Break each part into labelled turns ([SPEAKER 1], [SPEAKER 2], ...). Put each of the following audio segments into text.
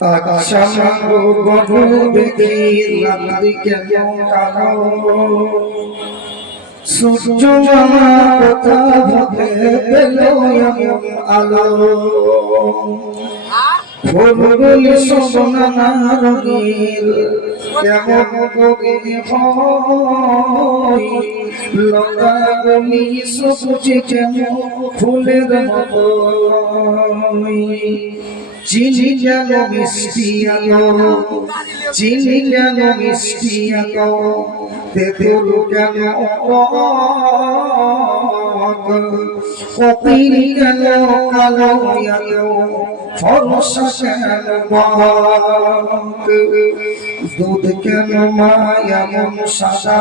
[SPEAKER 1] আচ্ছা গরু দেখি রাত্রি কেমন কালো সূর্য মামা ভাবে আলো ফুলগুলি সোনা রঙিল কেমন করে হয় লতাগুলি সবুজ কেমন ফুলের মতো চিনি কেন মিষ্টি আলো? চিনি কেন মিষ্টি আলো? তেতুল কেন কপিল কালো দুধ কেন মায়া সাদা,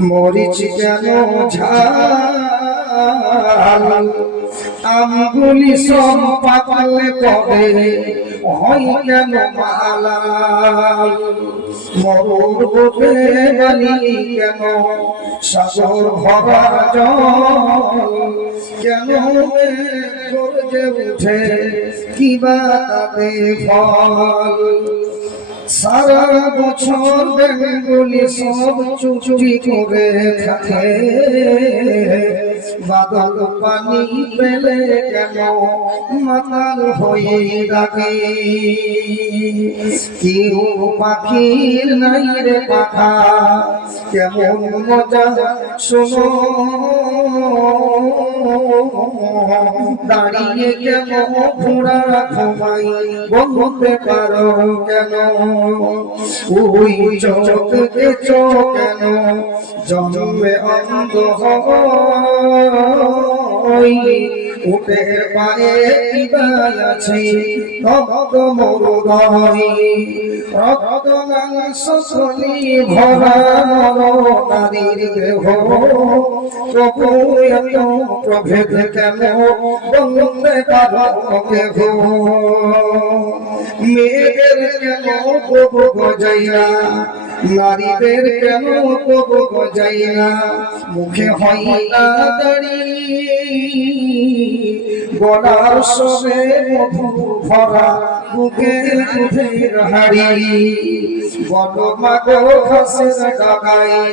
[SPEAKER 1] মরিচ কেন ঝাল? আমগুলি সব পাতালে কবে হয় কেন মালাল? মরুর বুকে বালি কেন সাগর ভরা কেন গর্জে উঠে? কিবা তাতে ফল? সারা বছর বেঙ্গুলি সব চুচুরি করে থাকে। বাদল পানি পেলে কেন মাতাল হয়ে ডাকে? কেউ পাখির নাই রে পাখা, কেমন মজা, শোনো। দাঁড়িয়ে কেন ঘোড়া ঘুমাই বলতে পারো কেন? ওই চোখে কেন? জন্মে অন্ধ হয়। উঠে পায়ে বিদায় আছে। রক্ত মরুদয় রক্ত মাংস থলি ভরা মর নারীর দেহ। প্রভু, এত প্রভেদ কেন? বন্দে পারো কেহ? মেয়েদের কেন প্রভু গজাইয়া নারীদের কেন যাই না? মুখে হয় না গলার সবে মধু ভরা বুকে দুধের হাড়ি। মাগো ডগাই